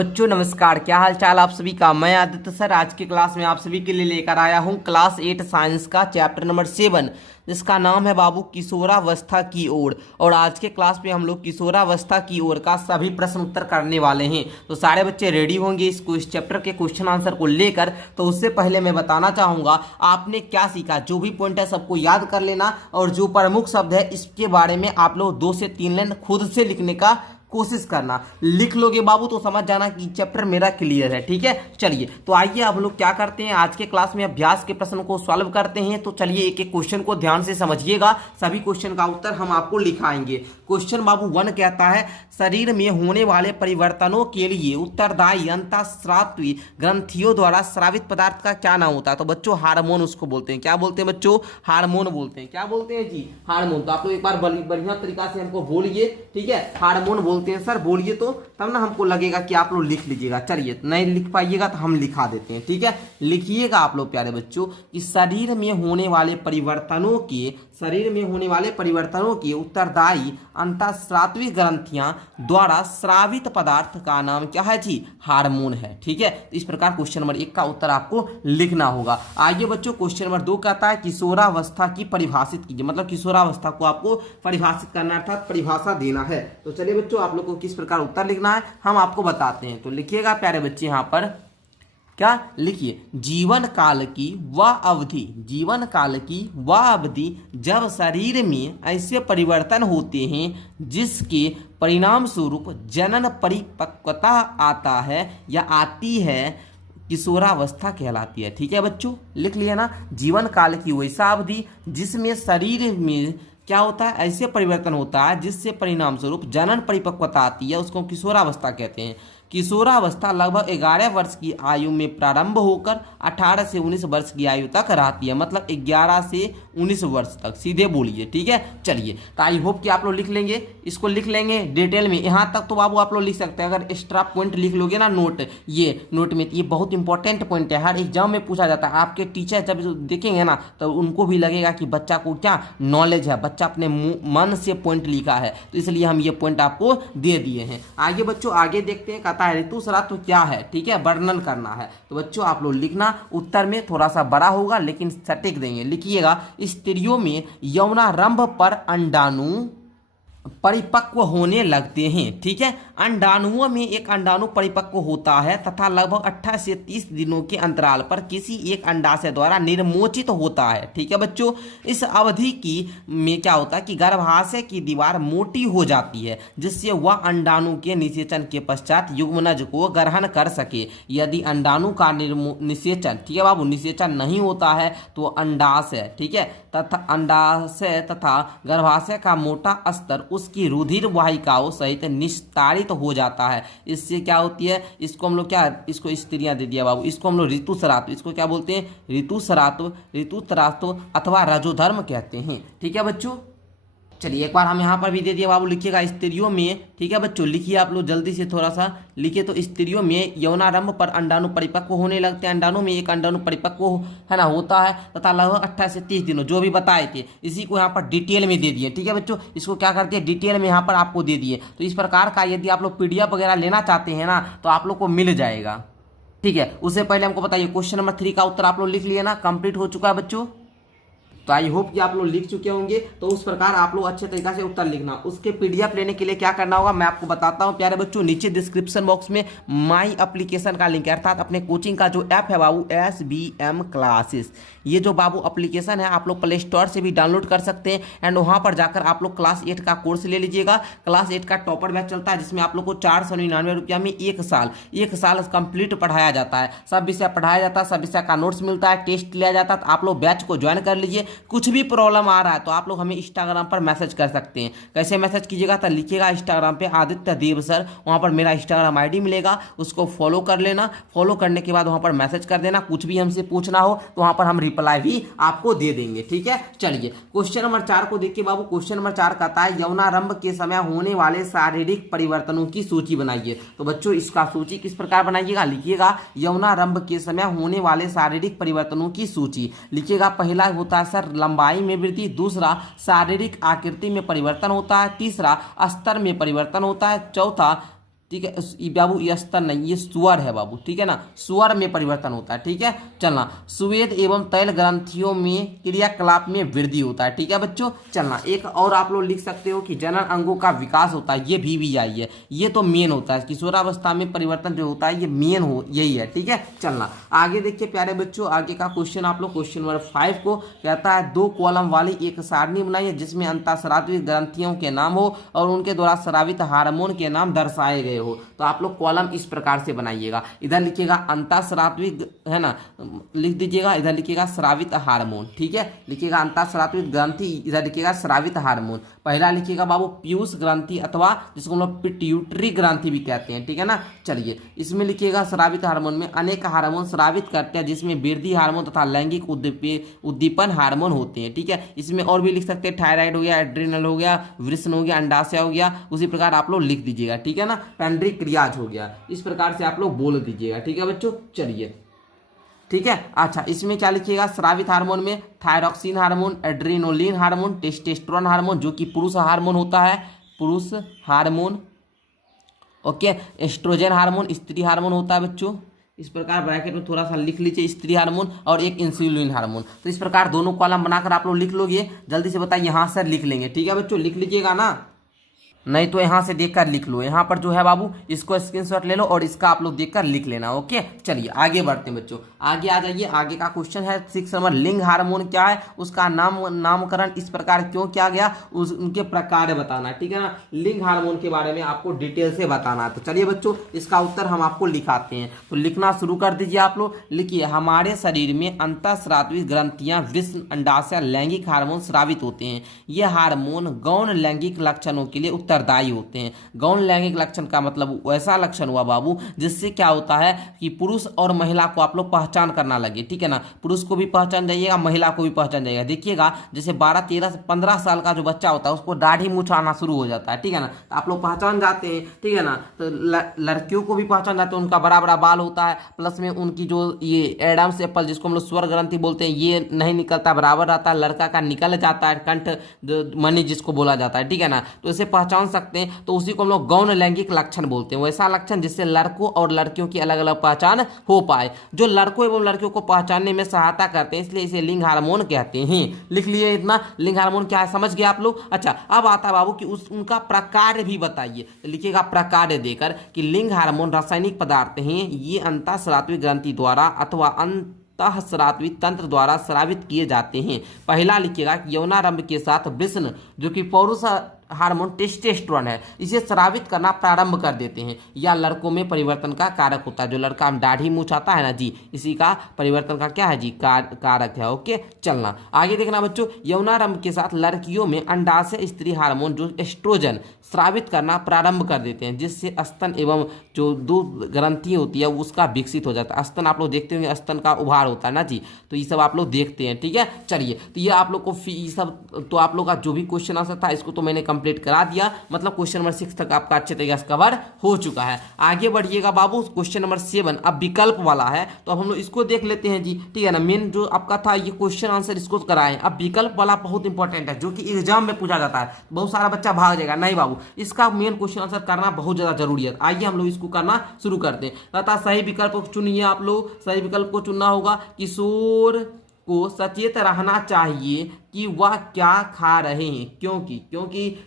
बच्चों नमस्कार, क्या हाल चाल आप सभी का। मैं आदित्य सर आज की क्लास में आप सभी के लिए लेकर आया हूं क्लास 8 साइंस का चैप्टर नंबर 7 जिसका नाम है बाबू किशोरावस्था की ओर। और आज के क्लास में हम लोग किशोरावस्था की ओर का सभी प्रश्न उत्तर करने वाले हैं। तो सारे बच्चे रेडी होंगे इस चैप्टर के क्वेश्चन आंसर को लेकर। तो उससे पहले मैं बताना चाहूँगा आपने क्या सीखा, जो भी पॉइंट है सबको याद कर लेना और जो प्रमुख शब्द है इसके बारे में आप लोग 2 से 3 लाइन खुद से लिखने का कोशिश करना। लिख लोगे बाबू तो समझ जाना कि चैप्टर मेरा क्लियर है। ठीक है, चलिए तो आइए अब हम लोग क्या करते हैं, आज के क्लास में अभ्यास के प्रश्न को सॉल्व करते हैं। तो चलिए एक एक क्वेश्चन को ध्यान से समझिएगा, सभी क्वेश्चन का उत्तर हम आपको लिखाएंगे। क्वेश्चन बाबू 1 कहता है शरीर में होने वाले परिवर्तनों के लिए उत्तरदायी अंतःस्रावी ग्रंथियों द्वारा स्रावित पदार्थ का क्या नाम होता है। तो बच्चों हार्मोन उसको बोलते हैं। क्या बोलते हैं बच्चों? हार्मोन बोलते हैं। क्या बोलते हैं जी? हार्मोन। तो आप लोग एक बार बढ़िया तरीका से हमको बोलिए। ठीक है, हार्मोन बोलते हैं सर, बोलिए तो तब ना हमको लगेगा कि आप लोग लिख लीजिएगा। चलिए नहीं लिख पाइएगा तो हम लिखा देते हैं। ठीक है, लिखिएगा आप लोग प्यारे बच्चों कि शरीर में होने वाले परिवर्तनों के उत्तरदायी अंतःस्रावी ग्रंथियां द्वारा स्रावित पदार्थ का नाम क्या है जी? हार्मोन है। ठीक है, इस प्रकार क्वेश्चन नंबर 1 का उत्तर आपको लिखना होगा। आइए बच्चों क्वेश्चन नंबर 2 कहता है किशोरावस्था की परिभाषित कीजिए। मतलब किशोरावस्था को आपको परिभाषित करना अर्थात परिभाषा देना है। तो चलिए बच्चों आप लोग को किस प्रकार उत्तर लिखना है हम आपको बताते हैं। तो लिखिएगा प्यारे बच्चे, यहाँ पर क्या लिखिए, जीवन काल की वह अवधि जब शरीर में ऐसे परिवर्तन होते हैं जिसके परिणाम स्वरूप जनन परिपक्वता आता है या आती है, किशोरावस्था कहलाती है। ठीक है बच्चों, लिख लिया ना। जीवन काल की वैसा अवधि जिसमें शरीर में क्या होता है, ऐसे परिवर्तन होता है जिससे परिणाम स्वरूप जनन परिपक्वता आती है, उसको किशोरावस्था कहते हैं। किशोरावस्था लगभग 11 वर्ष की आयु में प्रारंभ होकर 18 से 19 वर्ष की आयु तक रहती है। मतलब 11 से 19 वर्ष तक, सीधे बोलिए। ठीक है, चलिए तो आई होप कि आप लोग लिख लेंगे, इसको लिख लेंगे डिटेल में। यहाँ तक तो बाबू आप लोग लिख सकते हैं। अगर एक्स्ट्रा पॉइंट लिख लोगे ना नोट में, ये बहुत इंपॉर्टेंट पॉइंट है, हर एग्जाम में पूछा जाता है। आपके टीचर जब देखेंगे ना तो उनको भी लगेगा कि बच्चा को क्या नॉलेज है, बच्चा अपने मन से पॉइंट लिखा है। तो इसलिए हम ये पॉइंट आपको दे दिए हैं। आइए बच्चों आगे देखते हैं, ऋतुस्राव क्या है। ठीक है, वर्णन करना है। तो बच्चों आप लोग लिखना, उत्तर में थोड़ा सा बड़ा होगा लेकिन सटीक देंगे। लिखिएगा, स्त्रियों में यौनारंभ पर अंडाणु परिपक्व होने लगते हैं। ठीक है, अंडाणुओं में एक अंडाणु परिपक्व होता है तथा लगभग 28 से 30 दिनों के अंतराल पर किसी एक अंडाशय द्वारा निर्मोचित होता है। ठीक है बच्चों, इस अवधि की में क्या होता है कि गर्भाशय की दीवार मोटी हो जाती है जिससे वह अंडाणु के निषेचन के पश्चात युग्मनज को ग्रहण कर सके। यदि अंडाणु का निषेचन, ठीक है बाबू, निषेचन नहीं होता है तो अंडाशय, ठीक है, तथा अंडाशय तथा गर्भाशय का मोटा स्तर उसकी रुधिर वाहिकाओं सहित निस्तारित हो जाता है। इससे क्या होती है, इसको हम लोग क्या, इसको स्त्रियां दे दिया बाबू, इसको हम लोग ऋतुस्राव, इसको क्या बोलते हैं, ऋतुस्राव अथवा रजोधर्म कहते हैं। ठीक है बच्चों, चलिए एक बार हम यहाँ पर भी दे दिए बाबू। लिखिएगा स्त्रियों में, ठीक है बच्चों, लिखिए आप लोग जल्दी से थोड़ा सा लिखिए। तो स्त्रियों में यौनारंभ पर अंडाणु परिपक्व होने लगते हैं। अंडाणु में एक अंडाणु परिपक्व है ना होता है तथा लगभग 28 से 30 दिनों, जो भी बताए थे इसी को यहाँ पर डिटेल में दे दिए। ठीक है बच्चों, इसको क्या करते हैं, डिटेल में यहाँ पर आपको दे दिए। तो इस प्रकार का यदि आप लोग PDF वगैरह लेना चाहते हैं ना तो आप लोग को मिल जाएगा। ठीक है, उससे पहले हमको बताइए क्वेश्चन नंबर 3 का उत्तर आप लोग लिख लिए ना, कंप्लीट हो चुका है बच्चों। तो आई होप कि आप लोग लिख चुके होंगे। तो उस प्रकार आप लोग अच्छे तरीके से उत्तर लिखना। उसके PDF लेने के लिए क्या करना होगा मैं आपको बताता हूं प्यारे बच्चों। नीचे डिस्क्रिप्शन बॉक्स में माई एप्लीकेशन का लिंक है, अर्थात अपने कोचिंग का जो ऐप है बाबू SBM क्लासेस, ये जो बाबू एप्लीकेशन है आप लोग प्ले स्टोर से भी डाउनलोड कर सकते हैं। एंड वहां पर जाकर आप लोग क्लास 8 का कोर्स ले लीजिएगा। क्लास 8 का टॉपर बैच चलता है जिसमें आप लोग को 499 रुपया में एक साल कंप्लीट पढ़ाया जाता है। सब विषय पढ़ाया जाता है, सब विषय का नोट्स मिलता है, टेस्ट लिया जाता है। तो आप लोग बैच को ज्वाइन कर लीजिए। कुछ भी प्रॉब्लम आ रहा है तो आप लोग हमें इंस्टाग्राम पर मैसेज कर सकते हैं। कैसे मैसेज कीजिएगा, तो लिखिएगा इंस्टाग्राम पे आदित्य देव सर, वहां पर मेरा इंस्टाग्राम ID मिलेगा, उसको फॉलो कर लेना। फॉलो करने के बाद वहां पर मैसेज कर देना। कुछ भी हमसे पूछना हो तो वहां पर हम रिप्लाई भी आपको दे देंगे। ठीक है, चलिए क्वेश्चन नंबर 4 को देखिए बाबू। क्वेश्चन नंबर 4 कहता है यौनारंभ के समय होने वाले शारीरिक परिवर्तनों की सूची बनाइए। तो बच्चों इसका सूची किस प्रकार बनाइएगा, लिखिएगा यौनारंभ के समय होने वाले शारीरिक परिवर्तनों की सूची। लिखिएगा, पहला होता है सर लंबाई में वृद्धि, दूसरा शारीरिक आकृति में परिवर्तन होता है, तीसरा स्तर में परिवर्तन होता है, चौथा ठीक है। बाबू ये स्तन नहीं, ये सुअर है बाबू, ठीक है ना, सुअर में परिवर्तन होता है, ठीक है। चलना, स्वेद एवं तैल ग्रंथियों में क्रियाकलाप में वृद्धि होता है, ठीक है बच्चों। चलना, एक और आप लोग लिख सकते हो कि जनन अंगों का विकास होता है, ये भी आई है, ये तो मेन होता है, किशोरावस्था में परिवर्तन जो होता है ये मेन हो यही है, ठीक है। चलना आगे देखिए प्यारे बच्चों, आगे का क्वेश्चन आप लोग क्वेश्चन नंबर 5 को कहता है 2 कॉलम वाली एक सारणी बनाइए जिसमें अंतःस्रावी ग्रंथियों के नाम हो और उनके द्वारा स्रावित हार्मोन के नाम दर्शाए गए हो। तो आप लोग कॉलम इस प्रकार से बनाइएगा, इधर लिखिएगा अंतःस्रावी, है ना, लिख दीजिएगा, इधर लिखिएगा स्रावित हार्मोन, ठीक है, लिखिएगा अंतःस्रावी ग्रंथि, इधर लिखिएगा स्रावित हार्मोन। पहला लिखिएगा बाबू पीयूष ग्रंथि अथवा जिसको हम लोग पिट्यूटरी ग्रंथि भी कहते हैं, ठीक है ना। चलिए इसमें लिखिएगा स्रावित हार्मोन में अनेक हार्मोन स्रावित करते हैं जिसमें वृद्धि हार्मोन तथा लैंगिक उद्दीपन हार्मोन होते हैं, ठीक है। इसमें और भी लिख सकते हैं, थायराइड हो गया, एड्रिनल हो गया, वृषण हो गया, अंडाशय हो गया, उसी प्रकार आप लोग लिख दीजिएगा, ठीक है ना। पैंड्रिक्रियाज हो गया, इस प्रकार से आप लोग बोल दीजिएगा, ठीक है बच्चों। चलिए ठीक है। अच्छा इसमें क्या लिखिएगा, स्रावित हार्मोन में thyroxine hormone, adrenaline hormone, testosterone hormone जो कि पुरुष हार्मोन होता है, पुरुष हार्मोन, ओके। एस्ट्रोजन हार्मोन स्त्री हार्मोन होता है बच्चों, इस प्रकार ब्रैकेट में थोड़ा सा लिख लीजिए, स्त्री हार्मोन, और एक इंसुलिन हार्मोन। तो इस प्रकार दोनों कॉलम बनाकर आप लोग लिख लोगे, जल्दी से बताइए, यहाँ से लिख लेंगे, ठीक है बच्चों, लिख लीजिएगा ना, नहीं तो यहाँ से देखकर लिख लो, यहाँ पर जो है बाबू इसको स्क्रीनशॉट ले लो और इसका आप लोग देखकर लिख लेना, ओके। चलिए आगे बढ़ते हैं बच्चों, आगे आ जाइए, आगे का क्वेश्चन है 6 नंबर, लिंग हार्मोन क्या है, उसका नामकरण इस प्रकार क्यों किया गया, उनके प्रकार बताना, ठीक है ना। लिंग हार्मोन के बारे में आपको डिटेल से बताना है। तो चलिए बच्चों इसका उत्तर हम आपको लिखाते हैं, तो लिखना शुरू कर दीजिए आप लोग। लिखिए, हमारे शरीर में अंतःस्रावी ग्रंथियां, वृषण, अंडाशय, लैंगिक हार्मोन स्रावित होते हैं। ये हार्मोन गौण लैंगिक लक्षणों के लिए उत्तरदायी होते हैं। गौण लैंगिक लक्षण का मतलब वैसा लक्षण हुआ बाबू जिससे क्या होता है कि पुरुष और महिला को आप लोग पहचान करना लगे, ठीक है ना। पुरुष को भी पहचान जाइएगा, महिला को भी पहचान जाइएगा। देखिएगा जैसे 12, 13, 15 साल का जो बच्चा होता है उसको दाढ़ी मूंछ आना शुरू हो जाता है, ठीक है ना, तो आप लोग पहचान जाते हैं, ठीक है ना। तो लड़कियों को भी पहचान जाते हैं, उनका बड़ा बड़ा बाल होता है, प्लस में उनकी जो ये एडम्स एप्पल जिसको हम लोग स्वर ग्रंथि बोलते हैं ये नहीं निकलता, बराबर रहता है, लड़का का निकल जाता है, कंठ मणि जिसको बोला जाता है, ठीक है ना। तो इसे पहचान सकते हैं, तो उसी को हम लोग गौण लैंगिक लक्षण बोलते हैं, वैसा लक्षण जिससे लड़कों और लड़कियों की अलग अलग पहचान हो पाए, जो लड़कों एवं लड़कियों को पहचानने में सहायता करते हैं, इसलिए इसे लिंग हार्मोन कहते हैं। लिख लिए इतना, लिंग हार्मोन क्या है समझ गए आप लोग। अच्छा अब आता है बाबू कि उनका प्रकार भी बताइए, लिखिएगा प्रकार देकर कि लिंग हार्मोन रासायनिक पदार्थ हैं, ये अंतःस्रावी ग्रंथि द्वारा अथवा अंतःस्रावी तंत्र द्वारा स्रावित किए जाते हैं। पहला लिखिएगा यौनारंभ के साथ वृषण जो कि पौरुष हार्मोन टेस्टोस्टेरोन है, इसे स्रावित करना प्रारंभ कर देते हैं, या लड़कों में परिवर्तन का कारक होता है। जो लड़का में दाढ़ी मूंछ आता है ना जी, इसी का परिवर्तन का क्या है जी, कारक है, ओके। चलना आगे देखना बच्चों, यौनारंभ के साथ लड़कियों में अंडाशय स्त्री हार्मोन जो एस्ट्रोजन स्रावित करना प्रारंभ कर देते हैं, जिससे स्तन एवं जो दूध ग्रंथि होती है उसका विकसित हो जाता है। स्तन आप लोग देखते होंगे, स्तन का उभार होता है ना जी, तो ये सब आप लोग देखते हैं, ठीक है। चलिए तो ये आप लोग को ये सब तो आप लोग का जो भी क्वेश्चन आंसर था इसको तो मैंने कंप्लीट करा दिया, मतलब क्वेश्चन नंबर 6 तक आपका अच्छे तरीके से कवर हो चुका है। आगे बढ़िएगा बाबू, क्वेश्चन नंबर 7 अब विकल्प वाला है, तो अब हम लोग इसको देख लेते हैं जी, ठीक है ना। मेन जो आपका था ये क्वेश्चन आंसर इसको कराएं। अब विकल्प वाला बहुत इंपॉर्टेंट है, जो कि एग्जाम में पूछा जाता है, बहुत सारा बच्चा भाग जाएगा, नहीं बाबू इसका मेन क्वेश्चन आंसर करना बहुत ज्यादा जरूरी है। आइए हम लोग इसको करना शुरू करते हैं। तथा सही विकल्प को चुनिए, आप लोग सही विकल्प को चुनना होगा। किशोर को सचेत रहना चाहिए कि वह क्या खा रहे हैं, क्योंकि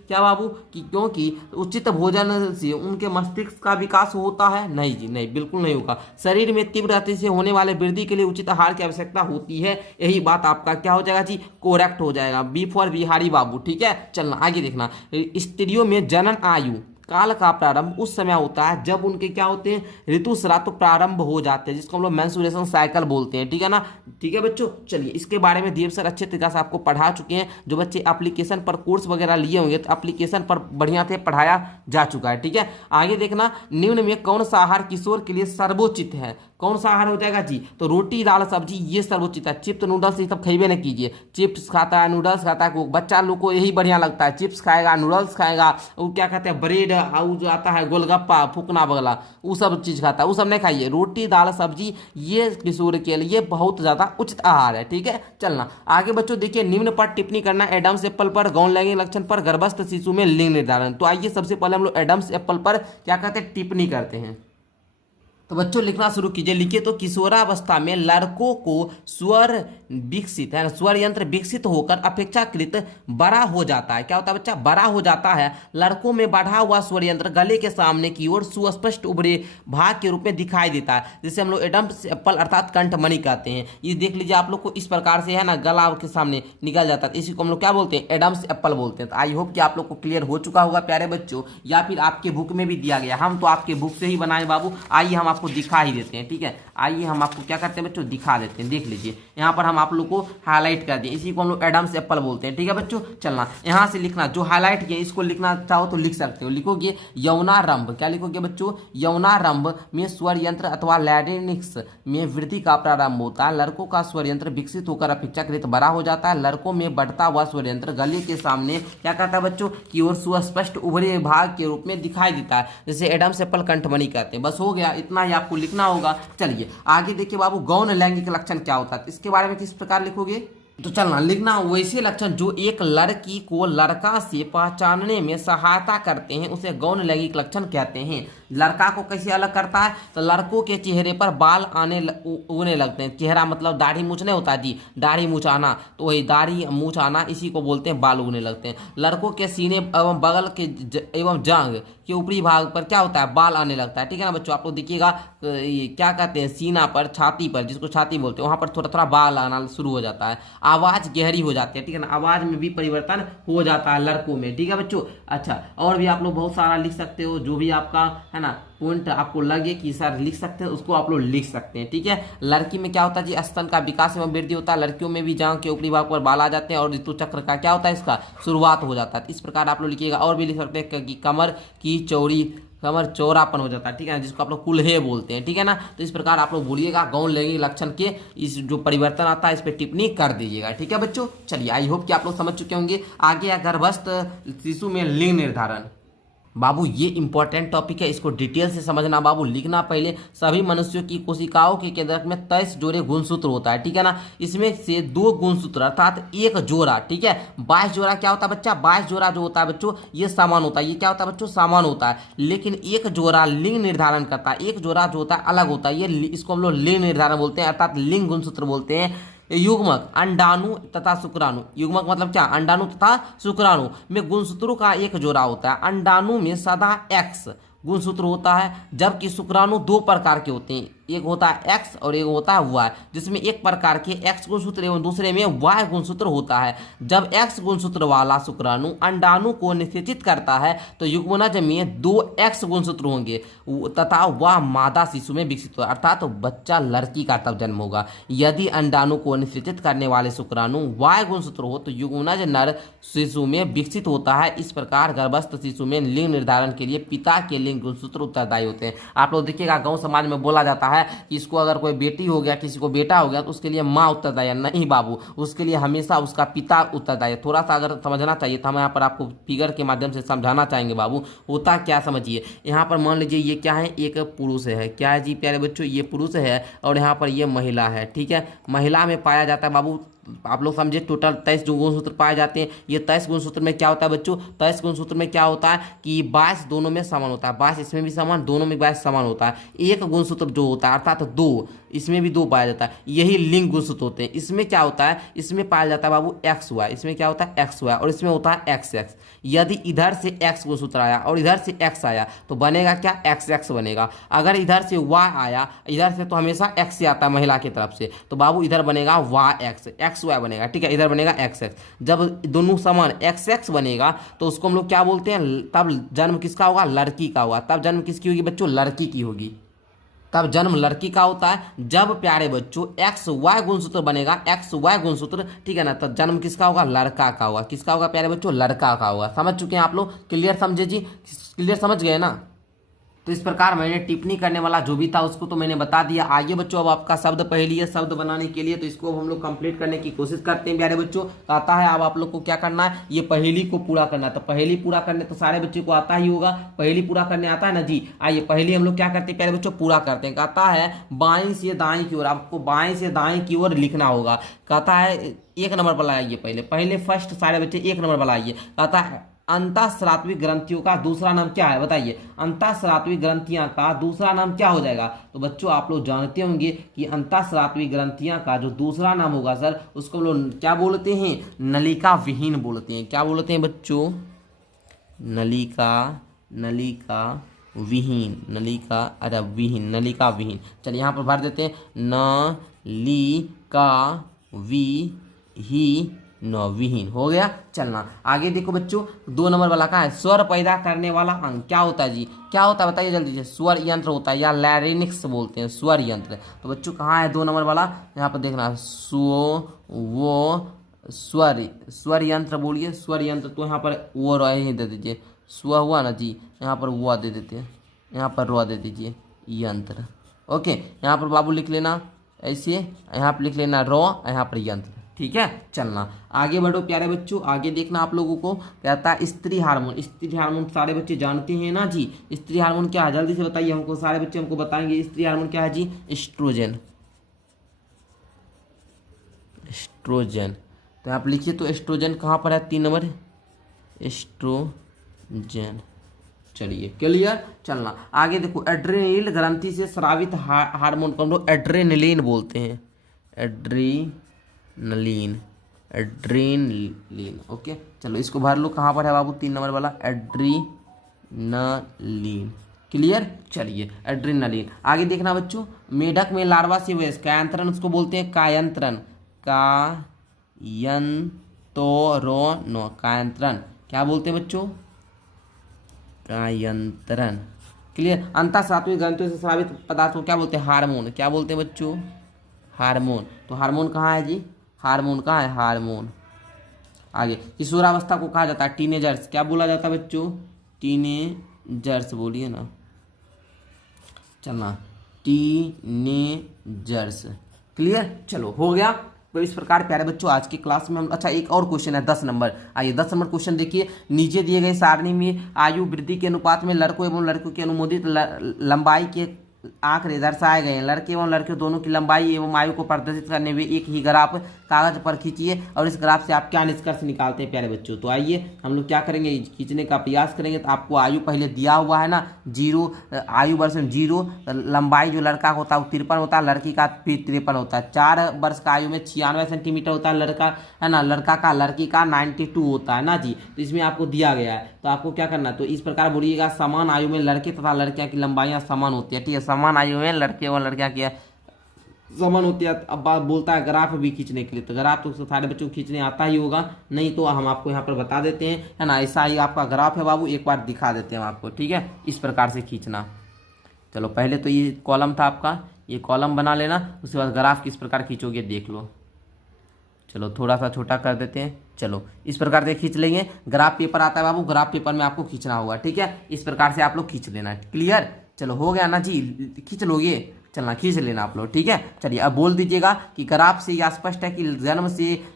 क्या बाबू क्योंकि उचित भोजन से उनके मस्तिष्क का विकास होता है। नहीं जी नहीं, बिल्कुल नहीं होगा। शरीर में तीव्र गति से होने वाले वृद्धि के लिए उचित आहार की आवश्यकता होती है, यही बात आपका क्या हो जाएगा जी, कोरेक्ट हो जाएगा। बी फॉर बिहारी बाबू, ठीक है। चलना आगे देखना, स्त्रियों में जनन आयु काल का प्रारंभ उस समय होता है जब उनके क्या होते हैं, ऋतुस्राव प्रारंभ हो जाते हैं, जिसको हम लोग मेंस्ट्रुएशन साइकिल बोलते हैं, ठीक है ना। ठीक है बच्चों, चलिए इसके बारे में देव सर अच्छे तरीके से आपको पढ़ा चुके हैं। जो बच्चे एप्लीकेशन पर कोर्स वगैरह लिए होंगे तो एप्लीकेशन पर बढ़िया से पढ़ाया जा चुका है, ठीक है। आगे देखना, निम्न में कौन सा आहार किशोर के लिए सर्वोचित है, कौन सा आहार हो जाएगा जी? तो रोटी दाल सब्जी ये सर्वोचित है। चिप्स नूडल्स ये सब खाइबे ना कीजिए। चिप्स खाता है, नूडल्स खाता है, बच्चा लोग को यही बढ़िया लगता है, चिप्स खाएगा, नूडल्स खाएगा, वो क्या कहते हैं ब्रेड और जो आता है गोलगप्पा फूकना वगैरह वो सब चीज़ खाता है, वो सब नहीं खाइए। रोटी दाल सब्जी ये किशोर के लिए बहुत ज़्यादा उचित आहार है। ठीक है, चलना आगे बच्चों। देखिए निम्न पर टिप्पणी करना एडम्स एप्पल पर, गौण लैंगिक लक्षण पर, गर्भस्थ शिशु में लिंग निर्धारण। तो आइए सबसे पहले हम लोग एडम्स एप्पल पर क्या कहते हैं टिप्पणी करते हैं। तो बच्चों लिखना शुरू कीजिए। लिखिए तो किशोरावस्था में लड़कों को स्वर विकसित है, स्वर यंत्र विकसित होकर अपेक्षाकृत बड़ा हो जाता है। क्या होता है बच्चा? बड़ा हो जाता है। लड़कों में बढ़ा हुआ स्वर यंत्र गले के सामने की ओर सुस्पष्ट उभरे भाग के रूप में दिखाई देता है, जिसे हम लोग एडम्स एप्पल अर्थात कंठमणि कहते हैं। ये देख लीजिए आप लोग को इस प्रकार से है ना, गला के सामने निकल जाता है, इसी को हम लोग क्या बोलते हैं? एडम्स एप्पल बोलते हैं। तो आई होप कि आप लोग को क्लियर हो चुका होगा प्यारे बच्चों, या फिर आपके बुक में भी दिया गया। हम तो आपके बुक से ही बनाए बाबू। आइए हम आपको दिखा ही देते हैं। ठीक है, आइए हम आपको क्या करते हैं बच्चों, दिखा देते हैं। देख लीजिए यहाँ पर हम आप लोग को हाईलाइट कर दिए, इसी को हम लोग एडम्स एप्पल बोलते हैं। ठीक है बच्चों, चलना यहाँ से लिखना, जो हाईलाइट किया इसको लिखना चाहो तो लिख सकते हो। लिखोगे यौनारंभ। क्या लिखोगे बच्चों? यौनारंभ में स्वर यंत्र अथवा लैरिंक्स में वृद्धि का प्रारंभ होता है। लड़कों का स्वर यंत्र विकसित होकर अपेक्षाकृत बड़ा हो जाता है। लड़कों में बढ़ता हुआ स्वर यंत्र गले के सामने क्या करता है बच्चों की ओर सुस्पष्ट उभरे भाग के रूप में दिखाई देता है, जैसे एडम्स एप्पल कंठमणि कहते हैं। बस हो गया, इतना ही आपको लिखना होगा। चलिए आगे देखिए बाबू, गौण लैंगिक लक्षण क्या होता है, इसके बारे में किस प्रकार लिखोगे? तो चलना लिखना, वैसे लक्षण जो एक लड़की को लड़का से पहचानने में सहायता करते हैं उसे गौण लैंगिक लक्षण कहते हैं। लड़का को कैसे अलग करता है? तो लड़कों के चेहरे पर बाल उगने लगते हैं। चेहरा मतलब दाढ़ी मूछ नहीं होता जी, दाढ़ी मूछ आना, तो वही दाढ़ी मूछ आना, इसी को बोलते हैं बाल उगने लगते हैं। लड़कों के सीने एवं बगल के एवं जांघ के ऊपरी भाग पर क्या होता है? बाल आने लगता है। ठीक है ना बच्चों, आप लोग देखिएगा क्या कहते हैं, सीना पर, छाती पर, जिसको छाती बोलते हैं, वहां पर थोड़ा थोड़ा बाल आना शुरू हो जाता है। आवाज गहरी हो जाती है। ठीक है ना, आवाज में भी परिवर्तन हो जाता है लड़कों में। ठीक है बच्चों, अच्छा और भी आप लोग बहुत सारा लिख सकते हो, जो भी आपका है ना पॉइंट आपको लगे कि सर लिख सकते हैं उसको आप लोग लिख सकते हैं। ठीक है, लड़की में क्या होता है जी? स्तन का विकास एवं वृद्धि होता है। लड़कियों में भी जांघ के ऊपरी भाग पर बाल आ जाते हैं और ऋतु चक्र का क्या होता है? इसका शुरुआत हो जाता है। इस प्रकार आप लोग लिखिएगा। और भी लिख सकते हैं कि कमर की चौड़ी, कमर चौड़ापन हो जाता है। ठीक है ना, जिसको आप लोग कुल्हे बोलते हैं। ठीक है ना, तो इस प्रकार आप लोग बोलिएगा। गौण लैंगिक लक्षण के इस जो परिवर्तन आता है इस पर टिप्पणी कर दीजिएगा। ठीक है बच्चों, चलिए आई होप कि आप लोग समझ चुके होंगे। आगे है गर्भस्थ शिशु में लिंग निर्धारण। बाबू ये इंपॉर्टेंट टॉपिक है, इसको डिटेल से समझना बाबू। लिखना पहले, सभी मनुष्यों की कोशिकाओं के केंद्रक में 23 जोड़े गुणसूत्र होता है। ठीक है ना, इसमें से 2 गुणसूत्र अर्थात एक जोड़ा, ठीक है 22 जोड़ा क्या होता है बच्चा? 22 जोड़ा जो होता है बच्चों ये समान होता है। ये क्या होता है बच्चों? समान होता है। लेकिन एक जोड़ा लिंग निर्धारण करता है, एक जोड़ा जो होता है अलग होता है। ये इसको हम लोग लिंग निर्धारण बोलते हैं, अर्थात लिंग गुणसूत्र बोलते हैं। युग्मक अंडाणु तथा शुक्राणु, युग्मक मतलब क्या? अंडाणु तथा शुक्राणु में गुणसूत्रों का एक जोड़ा होता है। अंडाणु में सदा X गुणसूत्र होता है, जबकि शुक्राणु 2 प्रकार के होते हैं, एक होता है X और एक होता है Y, जिसमें एक प्रकार के X गुणसूत्र एवं दूसरे में Y गुणसूत्र होता है। जब X गुणसूत्र वाला शुक्राणु अंडाणु को निषेचित करता है तो युग्मनज में 2 X गुणसूत्र होंगे तथा वह मादा शिशु में विकसित होगा, अर्थात तो बच्चा लड़की का तब जन्म होगा। यदि अंडाणु को निषेचित करने वाले शुक्राणु Y गुणसूत्र हो तो युग्मनज नर शिशु में विकसित होता है। इस प्रकार गर्भस्थ शिशु में लिंग निर्धारण के लिए पिता के लिंग गुणसूत्र उत्तरदायी होते हैं। आप लोग देखिएगा गांव समाज में बोला जाता है कि इसको अगर कोई बेटी हो गया, किसी को बेटा हो गया तो उसके लिए माँ उत्तरदायी नहीं बाबू, उसके लिए हमेशा उसका पिता उत्तरदायी। थोड़ा सा अगर समझना चाहिए तो हम यहाँ पर आपको फिगर के माध्यम से समझाना चाहेंगे बाबू। होता क्या समझिए, यहाँ पर मान लीजिए ये क्या है? एक पुरुष है। क्या है जी प्यारे बच्चों? ये पुरुष है और यहाँ पर ये महिला है। ठीक है, महिला में पाया जाता है बाबू, आप लोग समझे टोटल 23 जो गुणसूत्र पाए जाते हैं। ये 23 गुणसूत्र में क्या होता है बच्चों? 23 गुणसूत्र में क्या होता है कि 22 दोनों में समान होता है, 22 इसमें भी समान, दोनों में 22 समान होता है। एक गुणसूत्र जो होता है अर्थात 2, इसमें भी 2 पाया जाता है, यही लिंग गुणसूत्र होते हैं। इसमें क्या होता है? इसमें पाया जाता है बाबू XY, इसमें क्या होता है? XY, और इसमें होता है XX। यदि इधर से X गुणसूत्र आया और इधर से X आया तो बनेगा क्या? XX बनेगा। अगर इधर से Y आया, इधर से तो हमेशा X से आता है महिला की तरफ से, तो बाबू इधर बनेगा XY बनेगा। ठीक है, इधर बनेगा XX। जब दोनों समान XX बनेगा तो उसको हम लोग क्या बोलते हैं? तब जन्म किसका होगा? लड़की का होगा। तब जन्म किसकी होगी बच्चों? लड़की की होगी। तब जन्म लड़की का होता है। जब प्यारे बच्चों XY गुणसूत्र बनेगा, XY गुणसूत्र, ठीक है ना, तब जन्म किसका होगा? लड़का का होगा। किसका होगा प्यारे बच्चों? लड़का का होगा। समझ चुके हैं आप लोग? क्लियर समझे जी? क्लियर समझ गए ना? तो इस प्रकार मैंने टिप्पणी करने वाला जो भी था उसको तो मैंने बता दिया। आगे बच्चों अब आपका शब्द पहेली है शब्द बनाने के लिए, तो इसको अब हम लोग कंप्लीट करने की कोशिश करते हैं प्यारे बच्चों। तो आता है अब आप लोग को क्या करना है, ये पहेली को पूरा करना है। तो पहेली पूरा करने तो सारे बच्चों को आता ही होगा, पहेली पूरा करने आता है ना जी। आइए पहेली हम लोग क्या करते हैं प्यारे बच्चों, पूरा करते हैं। कहता है बाएं से दाएं की ओर, आपको बाएं से दाएं की ओर लिखना होगा। कहता है 1 नंबर वाला आइए, पहले फर्स्ट सारे बच्चे 1 नंबर वाला आइए। कहता है अंतःस्रावी ग्रंथियों का दूसरा नाम क्या है, बताइए। अंतःस्रावी ग्रंथियां का दूसरा नाम क्या हो जाएगा। तो बच्चों आप लोग जानते होंगे कि अंतःस्रावी ग्रंथियां का जो दूसरा नाम होगा सर, उसको लोग क्या बोलते हैं, नलिका विहीन बोलते हैं। क्या बोलते हैं बच्चों, नलिका विहीन, नलिका विहीन। चलिए यहाँ पर भर देते हैं नलिका विहीन हो गया। चलना आगे देखो बच्चों, 2 नंबर वाला का है स्वर पैदा करने वाला अंग क्या होता है जी, क्या होता है बताइए जल्दी से। स्वर यंत्र होता है या लैरिंक्स बोलते हैं, स्वर यंत्र। तो बच्चों कहाँ है 2 नंबर वाला, यहाँ पर देखना स्वर यंत्र बोलिए, स्वर यंत्र। तो यहाँ पर वो रॉय दे दीजिए, स्व हुआ ना जी, यहाँ पर वो दे देते हैं, यहाँ पर रो दे दीजिए यंत्र। ओके यहाँ पर बाबू लिख लेना ऐसे, यहाँ पर लिख लेना रो, यहाँ पर यंत्र। ठीक है चलना आगे बढ़ो प्यारे बच्चों। आगे देखना आप लोगों को कहता है स्त्री हार्मोन। स्त्री हार्मोन सारे बच्चे जानते हैं ना जी। स्त्री हार्मोन क्या है जल्दी से बताइए हमको, सारे बच्चे हमको बताएंगे स्त्री हार्मोन क्या है जी। एस्ट्रोजन। तो आप लिखिए, तो एस्ट्रोजन कहाँ पर है 3 नंबर, एस्ट्रोजन। चलिए क्लियर। चलना आगे देखो, एड्रेनल ग्रंथि से स्रावित हार्मोन को हम लोग एड्रेनलिन बोलते हैं, एड्रेनलिन। ओके चलो इसको भर लो, कहाँ पर है बाबू 3 नंबर वाला, एड्रेनलिन। क्लियर। चलिए एड्रेनलिन आगे देखना बच्चों, मेढक में लार्वा से वयस्क कायांतरण उसको बोलते हैं कायंत्रण, कायंत्रण क्या बोलते हैं बच्चों, कायंत्रण। क्लियर। अंतःस्रावी ग्रंथियों से स्रावित पदार्थ को क्या बोलते हैं, हार्मोन। क्या बोलते हैं बच्चों, हार्मोन। तो हार्मोन कहाँ है जी, हार्मोन कहाँ है, हार्मोन। आगे किशोरावस्था को कहा जाता है टीनेजर्स। क्या बोला जाता है बच्चों, टीनेजर्स बोलिए ना, चलना टीनेजर्स। क्लियर। चलो हो गया। तो इस प्रकार प्यारे बच्चों आज की क्लास में हम, अच्छा एक और क्वेश्चन है 10 नंबर। आइए 10 नंबर क्वेश्चन देखिए, नीचे दिए गए सारणी में आयु वृद्धि के अनुपात में लड़कों एवं लड़कों की अनुमोदित लंबाई के आंकड़े दर्शाए गए हैं। लड़के एवं लड़के दोनों की लंबाई एवं आयु को प्रदर्शित करने हुए एक ही ग्राफ कागज पर खींचिए और इस ग्राफ से आप क्या निष्कर्ष निकालते हैं प्यारे बच्चों। तो आइए हम लोग क्या करेंगे, खींचने का प्रयास करेंगे। तो आपको आयु पहले दिया हुआ है ना 0, आयु वर्ष में 0, लंबाई जो लड़का का होता है वो 53 होता है, लड़की का 53 होता है। 4 वर्ष का आयु में 96 सेंटीमीटर होता है लड़का है ना, लड़का का, लड़की का 92 होता है ना जी। तो इसमें आपको दिया गया है, तो आपको क्या करना है, तो इस प्रकार बोलिएगा समान आयु में लड़के तथा लड़कियां की लंबाइयां समान होती है। ठीक है, समान आयु में लड़के और लड़कियां की समान होती है। अब बात बोलता है ग्राफ भी खींचने के लिए, तो ग्राफ तो सारे बच्चों को खींचने आता ही होगा, नहीं तो हम आपको यहाँ पर बता देते हैं है ना। ऐसा ही आपका ग्राफ है बाबू, एक बार दिखा देते हैं आपको। ठीक है, इस प्रकार से खींचना। चलो पहले तो ये कॉलम था आपका, ये कॉलम बना लेना, उसके बाद ग्राफ किस प्रकार खींचोगे देख लो। चलो थोड़ा सा छोटा कर देते हैं, चलो इस प्रकार से खींच लेंगे। ग्राफ पेपर आता है बाबू, ग्राफ पेपर में आपको खींचना होगा। ठीक है, इस प्रकार से आप लोग खींच लेना। क्लियर। चलो हो गया ना जी, खींच लोगे, चलना खींच लेना आप लोग। ठीक है, चलिए अब बोल दीजिएगा कि ग्राफ से यह स्पष्ट है कि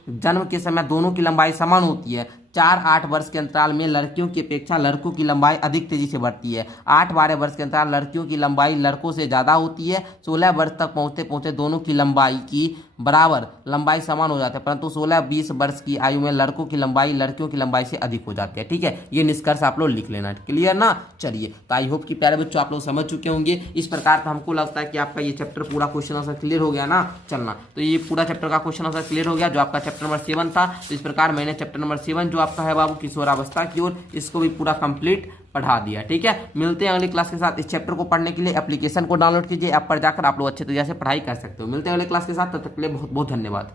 जन्म के समय दोनों की लंबाई समान होती है। 4-8 वर्ष के अंतराल में लड़कियों की अपेक्षा लड़कों की लंबाई अधिक तेजी से बढ़ती है। 8-12 वर्ष के अंतराल लड़कियों की लंबाई लड़कों से ज़्यादा होती है। 16 वर्ष तक पहुँचते पहुँचते दोनों की लंबाई की बराबर लंबाई समान हो जाती है, परंतु 16-20 वर्ष की आयु में लड़कों की लंबाई लड़कियों की लंबाई से अधिक हो जाती है। ठीक है, ये निष्कर्ष आप लोग लिख लेना। क्लियर ना। चलिए तो आई होप कि प्यारे बच्चों आप लोग समझ चुके होंगे। इस प्रकार का हमको लगता है कि आपका ये चैप्टर पूरा क्वेश्चन आंसर क्लियर हो गया ना। चलना तो ये पूरा चैप्टर का क्वेश्चन आंसर क्लियर हो गया, जो आपका चैप्टर नंबर 7 था। तो इस प्रकार मैंने चैप्टर नंबर 7 जो आपका है बाबू किशोरावस्था की ओर, इसको भी पूरा कंप्लीट पढ़ा दिया। ठीक है, मिलते हैं अगली क्लास के साथ। इस चैप्टर को पढ़ने के लिए एप्लीकेशन को डाउनलोड कीजिए, ऐप पर जाकर आप लोग अच्छे तरीके से पढ़ाई कर सकते हो। मिलते हैं अगले क्लास के साथ, तब तक के लिए बहुत बहुत धन्यवाद।